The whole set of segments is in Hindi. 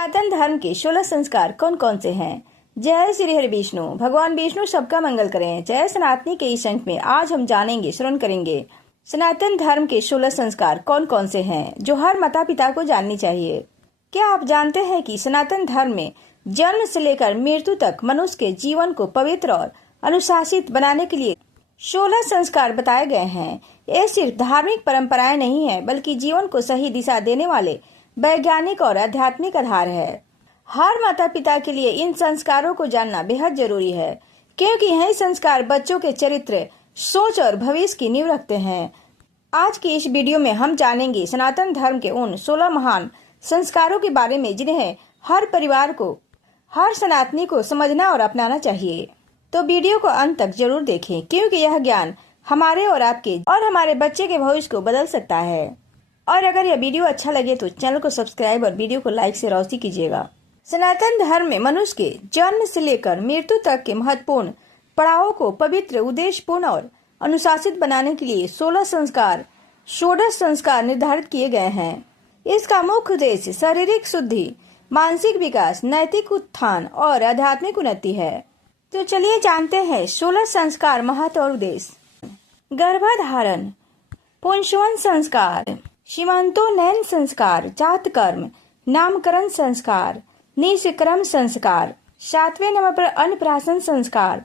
सनातन धर्म के 16 संस्कार कौन कौन से हैं? जय श्री हरि विष्णु। भगवान विष्णु सबका मंगल करें। जय सनातनी के इस अंक में आज हम जानेंगे, श्रवण करेंगे सनातन धर्म के 16 संस्कार कौन कौन से हैं जो हर माता पिता को जाननी चाहिए। क्या आप जानते हैं कि सनातन धर्म में जन्म से लेकर मृत्यु तक मनुष्य के जीवन को पवित्र और अनुशासित बनाने के लिए 16 संस्कार बताए गए हैं। ये सिर्फ धार्मिक परंपराएं नहीं है, बल्कि जीवन को सही दिशा देने वाले वैज्ञानिक और आध्यात्मिक आधार है। हर माता पिता के लिए इन संस्कारों को जानना बेहद जरूरी है, क्योंकि यही संस्कार बच्चों के चरित्र, सोच और भविष्य की नींव रखते हैं। आज की इस वीडियो में हम जानेंगे सनातन धर्म के उन 16 महान संस्कारों के बारे में जिन्हें हर परिवार को, हर सनातनी को समझना और अपनाना चाहिए। तो वीडियो को अंत तक जरूर देखें, क्योंकि यह ज्ञान हमारे और आपके और हमारे बच्चे के भविष्य को बदल सकता है। और अगर यह वीडियो अच्छा लगे तो चैनल को सब्सक्राइब और वीडियो को लाइक से रोशनी कीजिएगा। सनातन धर्म में मनुष्य के जन्म से लेकर मृत्यु तक के महत्वपूर्ण पड़ावों को पवित्र, उद्देश्यपूर्ण और अनुशासित बनाने के लिए 16 संस्कार निर्धारित किए गए हैं। इसका मुख्य उद्देश्य शारीरिक शुद्धि, मानसिक विकास, नैतिक उत्थान और आध्यात्मिक उन्नति है। तो चलिए जानते हैं 16 संस्कार महत्व और उद्देश्य। गर्भधारण, पुंसवन संस्कार, सीमंतोन्नयन संस्कार, जात कर्म, नामकरण संस्कार, निष्क्रम संस्कार। 7वें नंबर पर अन्नप्राशन संस्कार,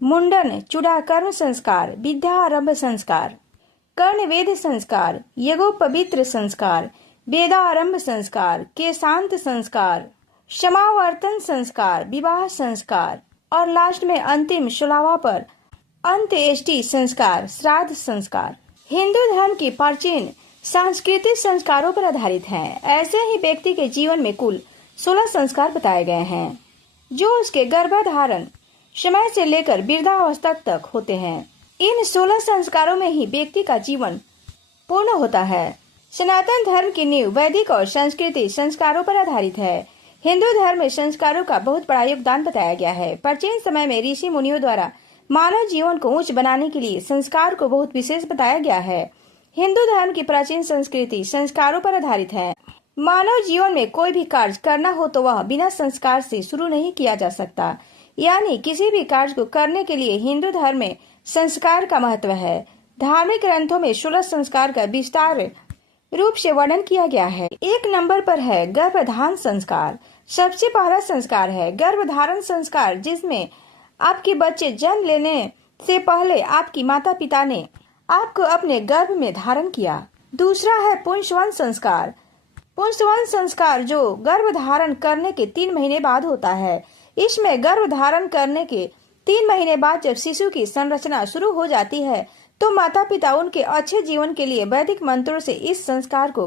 मुंडन चूड़ाकर्म संस्कार, विद्यारंभ संस्कार, कर्णवेद संस्कार, यज्ञोपवीत संस्कार, वेदारंभ संस्कार, केशांत संस्कार, समावर्तन संस्कार, विवाह संस्कार और लास्ट में अंतिम 16वां पर अंत्येष्टि संस्कार, श्राद्ध संस्कार। हिंदू धर्म की प्राचीन सांस्कृतिक संस्कारों पर आधारित हैं। ऐसे ही व्यक्ति के जीवन में कुल 16 संस्कार बताए गए हैं, जो उसके गर्भधारण समय से लेकर वृद्धावस्था तक होते हैं। इन 16 संस्कारों में ही व्यक्ति का जीवन पूर्ण होता है। सनातन धर्म की नींव वैदिक और संस्कृति संस्कारों पर आधारित है। हिंदू धर्म में संस्कारों का बहुत बड़ा योगदान बताया गया है। प्राचीन समय में ऋषि मुनियों द्वारा मानव जीवन को उच्च बनाने के लिए संस्कार को बहुत विशेष बताया गया है। हिंदू धर्म की प्राचीन संस्कृति संस्कारों पर आधारित है। मानव जीवन में कोई भी कार्य करना हो तो वह बिना संस्कार से शुरू नहीं किया जा सकता। यानी किसी भी कार्य को करने के लिए हिंदू धर्म में संस्कार का महत्व है। धार्मिक ग्रंथों में 16 संस्कार का विस्तार रूप से वर्णन किया गया है। 1 नंबर पर है गर्भधारण संस्कार। सबसे पहला संस्कार है गर्भधारण संस्कार, जिसमें आपके बच्चे जन्म लेने से पहले आपकी माता पिता ने आपको अपने गर्भ में धारण किया। दूसरा है पुंसवन संस्कार। पुंसवन संस्कार जो गर्भ धारण करने के 3 महीने बाद होता है। इसमें गर्भ धारण करने के 3 महीने बाद जब शिशु की संरचना शुरू हो जाती है तो माता पिता उनके अच्छे जीवन के लिए वैदिक मंत्रों से इस संस्कार को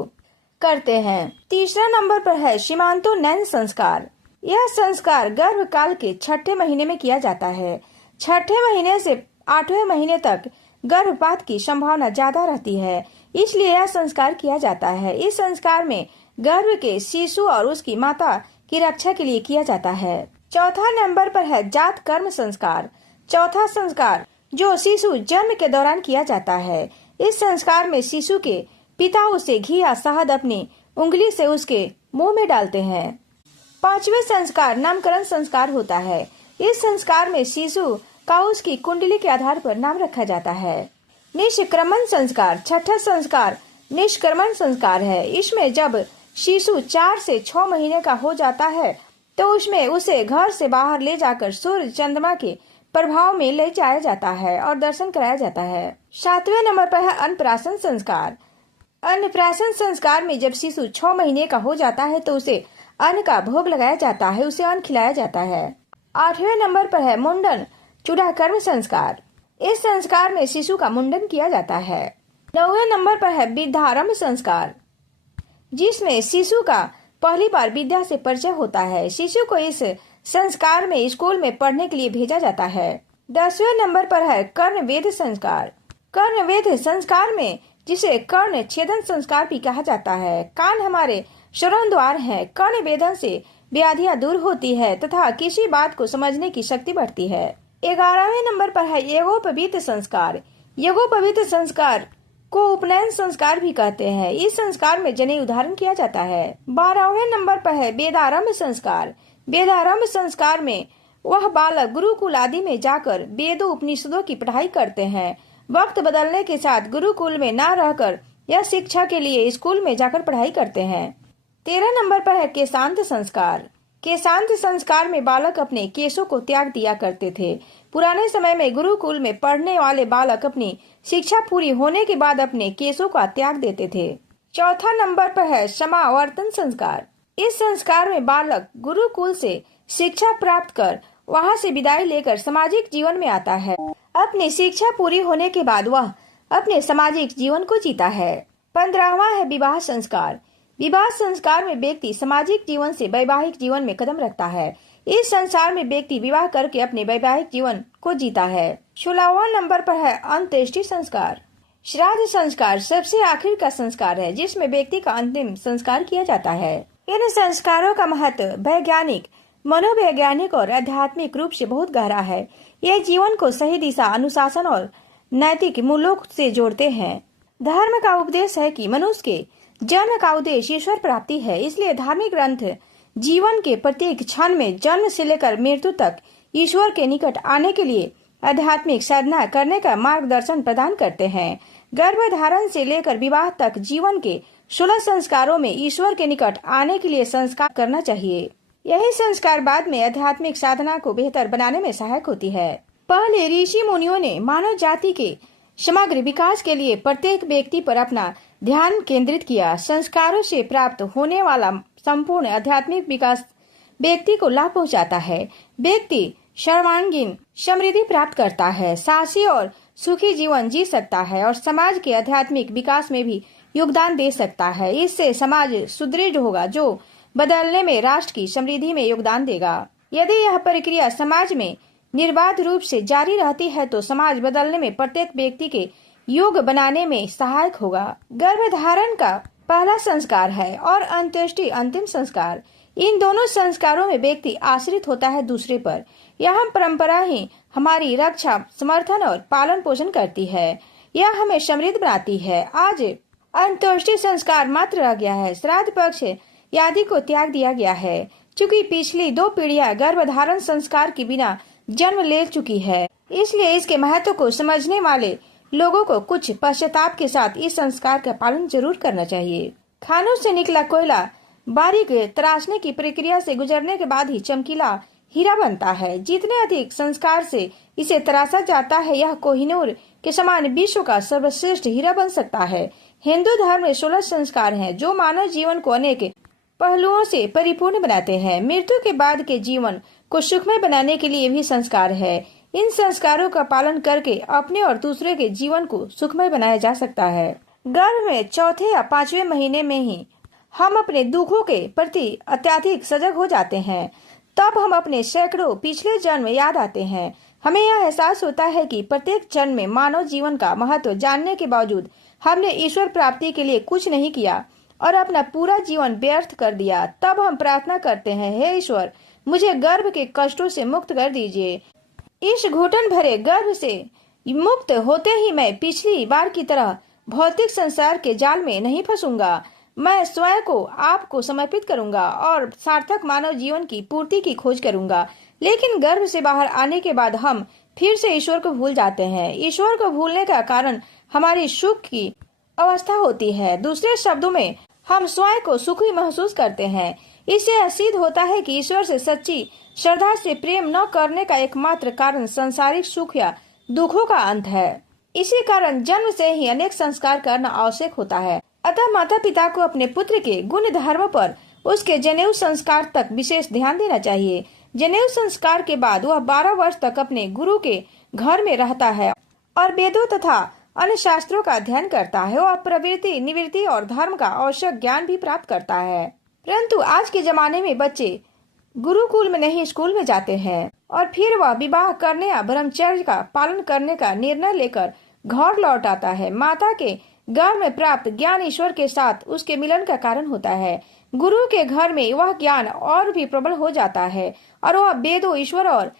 करते हैं। तीसरा नंबर पर है सीमंतोन्नयन संस्कार। यह संस्कार गर्भ काल के 6ठे महीने में किया जाता है। 6ठे महीने से 8वें महीने तक गर्भपात की संभावना ज्यादा रहती है, इसलिए यह संस्कार किया जाता है। इस संस्कार में गर्भ के शिशु और उसकी माता की रक्षा के लिए किया जाता है। चौथा नंबर पर है जात कर्म संस्कार। चौथा संस्कार जो शिशु जन्म के दौरान किया जाता है। इस संस्कार में शिशु के पिता उसे घी या शहद अपनी उंगली से उसके मुंह में डालते हैं। 5वें संस्कार नामकरण संस्कार होता है। इस संस्कार में शिशु का उसकी कुंडली के आधार पर नाम रखा जाता है। निष्क्रमण संस्कार। 6ठा संस्कार निष्क्रमण संस्कार है। इसमें जब शिशु 4 से 6 महीने का हो जाता है तो उसमें उसे घर से बाहर ले जाकर सूर्य चंद्रमा के प्रभाव में ले जाया जाता है और दर्शन कराया जाता है। 7वें नंबर पर है अन्नप्राशन संस्कार। अन्नप्राशन संस्कार में जब शिशु 6 महीने का हो जाता है तो उसे अन्न का भोग लगाया जाता है, उसे अन्न खिलाया जाता है। 8वें नंबर पर है मुंडन चूड़ाकर्म संस्कार। इस संस्कार में शिशु का मुंडन किया जाता है। 9वें नंबर पर है विद्यारंभ संस्कार, जिसमें शिशु का पहली बार विद्या से परिचय होता है। शिशु को इस संस्कार में स्कूल में पढ़ने के लिए भेजा जाता है। 10वें नंबर पर है कर्णवेद संस्कार। कर्णवेद संस्कार में जिसे कर्ण छेदन संस्कार भी कहा जाता है। कान हमारे श्रवण द्वार है। कर्ण वेदन से व्याधियां दूर होती है तथा किसी बात को समझने की शक्ति बढ़ती है। 11वें नंबर पर है यज्ञोपवीत संस्कार। यज्ञोपवीत संस्कार को उपनयन संस्कार भी कहते हैं। इस संस्कार में जनेऊ धारण किया जाता है। 12वें नंबर पर है वेदारंभ संस्कार। वेदारंभ संस्कार में वह बालक गुरुकुल आदि में जाकर वेदों उपनिषदों की पढ़ाई करते हैं। वक्त बदलने के साथ गुरुकुल में न रहकर यह शिक्षा के लिए स्कूल में जाकर पढ़ाई करते हैं। 13 नंबर पर है केशांत संस्कार। केशांत संस्कार में बालक अपने केशों को त्याग दिया करते थे। पुराने समय में गुरुकुल में पढ़ने वाले बालक अपनी शिक्षा पूरी होने के बाद अपने केशों का त्याग देते थे। 4 नंबर पर है समावर्तन संस्कार। इस संस्कार में बालक गुरुकुल से शिक्षा प्राप्त कर वहां से विदाई लेकर सामाजिक जीवन में आता है। अपनी शिक्षा पूरी होने के बाद वह अपने सामाजिक जीवन को जीता है। 15वां है विवाह संस्कार। विवाह संस्कार में व्यक्ति सामाजिक जीवन से वैवाहिक जीवन में कदम रखता है। इस संसार में व्यक्ति विवाह करके अपने वैवाहिक जीवन को जीता है। 16वां नंबर पर है अंत्येष्टि संस्कार। श्राद्ध संस्कार सबसे आखिर का संस्कार है जिसमें व्यक्ति का अंतिम संस्कार किया जाता है। इन संस्कारों का महत्व वैज्ञानिक, मनोवैज्ञानिक और आध्यात्मिक रूप से बहुत गहरा है। ये जीवन को सही दिशा, अनुशासन और नैतिक मूल्यों से जोड़ते हैं। धर्म का उपदेश है कि मनुष्य के जन्म का उद्देश्य ईश्वर प्राप्ति है। इसलिए धार्मिक ग्रंथ जीवन के प्रत्येक क्षण में जन्म से लेकर मृत्यु तक ईश्वर के निकट आने के लिए आध्यात्मिक साधना करने का मार्गदर्शन प्रदान करते हैं। गर्भधारण से लेकर विवाह तक जीवन के 16 संस्कारों में ईश्वर के निकट आने के लिए संस्कार करना चाहिए। यही संस्कार बाद में आध्यात्मिक साधना को बेहतर बनाने में सहायक होती है। पहले ऋषि मुनियों ने मानव जाति के समग्र विकास के लिए प्रत्येक व्यक्ति पर अपना ध्यान केंद्रित किया। संस्कारों से प्राप्त होने वाला संपूर्ण आध्यात्मिक विकास व्यक्ति को लाभ पहुंचाता है। व्यक्ति सर्वांगीण समृद्धि प्राप्त करता है, साहसी और सुखी जीवन जी सकता है और समाज के आध्यात्मिक विकास में भी योगदान दे सकता है। इससे समाज सुदृढ़ होगा जो बदलने में राष्ट्र की समृद्धि में योगदान देगा। यदि यह प्रक्रिया समाज में निर्बाध रूप से जारी रहती है तो समाज बदलने में प्रत्येक व्यक्ति के योग बनाने में सहायक होगा। गर्भधारण का पहला संस्कार है और अंत्येष्टि अंतिम संस्कार। इन दोनों संस्कारों में व्यक्ति आश्रित होता है दूसरे पर। यह परंपरा ही हमारी रक्षा, समर्थन और पालन पोषण करती है। यह हमें समृद्ध बनाती है। आज अंत्येष्टि संस्कार मात्र रह गया है। श्राद्ध पक्ष आदि को त्याग दिया गया है। चूंकि पिछली 2 पीढ़ियां गर्भधारण संस्कार के बिना जन्म ले चुकी है, इसलिए इसके महत्व को समझने वाले लोगों को कुछ पश्चाताप के साथ इस संस्कार का पालन जरूर करना चाहिए। खानों से निकला कोयला बारीक तराशने की प्रक्रिया से गुजरने के बाद ही चमकीला हीरा बनता है। जितने अधिक संस्कार से इसे तराशा जाता है, यह कोहिनूर के समान विश्व का सर्वश्रेष्ठ हीरा बन सकता है। हिंदू धर्म में 16 संस्कार हैं जो मानव जीवन को अनेक पहलुओं से परिपूर्ण बनाते हैं। मृत्यु के बाद के जीवन को सुखमय बनाने के लिए भी संस्कार है। इन संस्कारों का पालन करके अपने और दूसरे के जीवन को सुखमय बनाया जा सकता है। गर्भ में 4 या 5वें महीने में ही हम अपने दुखों के प्रति अत्यधिक सजग हो जाते हैं। तब हम अपने सैकड़ों पिछले जन्म याद आते हैं। हमें यह एहसास होता है कि प्रत्येक जन्म में मानव जीवन का महत्व जानने के बावजूद हमने ईश्वर प्राप्ति के लिए कुछ नहीं किया और अपना पूरा जीवन व्यर्थ कर दिया। तब हम प्रार्थना करते हैं, हे ईश्वर, मुझे गर्भ के कष्टों से मुक्त कर दीजिए। इस घुटन भरे गर्भ से मुक्त होते ही मैं पिछली बार की तरह भौतिक संसार के जाल में नहीं फंसूंगा। मैं स्वयं को आपको समर्पित करूंगा और सार्थक मानव जीवन की पूर्ति की खोज करूंगा। लेकिन गर्भ से बाहर आने के बाद हम फिर से ईश्वर को भूल जाते हैं। ईश्वर को भूलने का कारण हमारी सुख की अवस्था होती है। दूसरे शब्दों में हम स्वयं को सुखी महसूस करते हैं। इससे सिद्ध होता है कि ईश्वर से सच्ची श्रद्धा से प्रेम न करने का एकमात्र कारण सांसारिक सुख या दुखों का अंत है। इसी कारण जन्म से ही अनेक संस्कार करना आवश्यक होता है। अतः माता पिता को अपने पुत्र के गुण धर्म पर उसके जनेऊ संस्कार तक विशेष ध्यान देना चाहिए। जनेऊ संस्कार के बाद वह 12 वर्ष तक अपने गुरु के घर में रहता है और वेदों तथा अन्य शास्त्रों का अध्ययन करता है। वह प्रवृत्ति, निवृत्ति और धर्म का आवश्यक ज्ञान भी प्राप्त करता है। परंतु आज के जमाने में बच्चे गुरुकुल में नहीं स्कूल में जाते हैं और फिर वह विवाह करने या ब्रह्मचर्य का पालन करने का निर्णय लेकर घर लौट आता है। माता के गर्भ में प्राप्त ज्ञान ईश्वर के साथ उसके मिलन का कारण होता है। गुरु के घर में वह ज्ञान और भी प्रबल हो जाता है और वह वेदों, ईश्वर और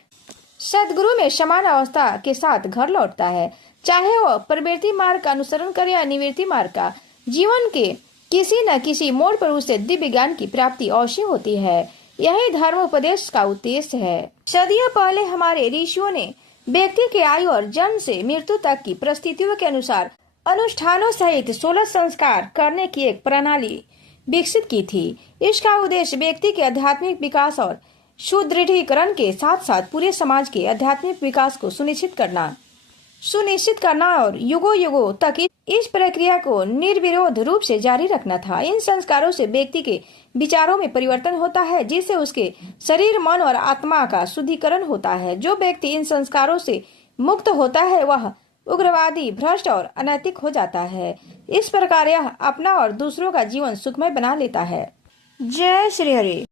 सदगुरु में समान अवस्था के साथ घर लौटता है। चाहे वह प्रवृत्ति मार्ग का अनुसरण करे या निवृत्ति मार्ग का। जीवन के किसी न किसी मोड़ पर उसे दिव्य ज्ञान की प्राप्ति अवश्य होती है। यही धर्मोपदेश का उद्देश्य है। सदियों पहले हमारे ऋषियों ने व्यक्ति के आयु और जन्म से मृत्यु तक की परिस्थितियों के अनुसार अनुष्ठानों सहित 16 संस्कार करने की एक प्रणाली विकसित की थी। इसका उद्देश्य व्यक्ति के आध्यात्मिक विकास और सुदृढ़ीकरण के साथ साथ पूरे समाज के आध्यात्मिक विकास को सुनिश्चित करना और युगों युगों तक इस प्रक्रिया को निर्विरोध रूप से जारी रखना था। इन संस्कारों से व्यक्ति के विचारों में परिवर्तन होता है, जिससे उसके शरीर, मन और आत्मा का शुद्धिकरण होता है। जो व्यक्ति इन संस्कारों से मुक्त होता है वह उग्रवादी, भ्रष्ट और अनैतिक हो जाता है। इस प्रकार यह अपना और दूसरों का जीवन सुखमय बना लेता है। जय श्री हरि।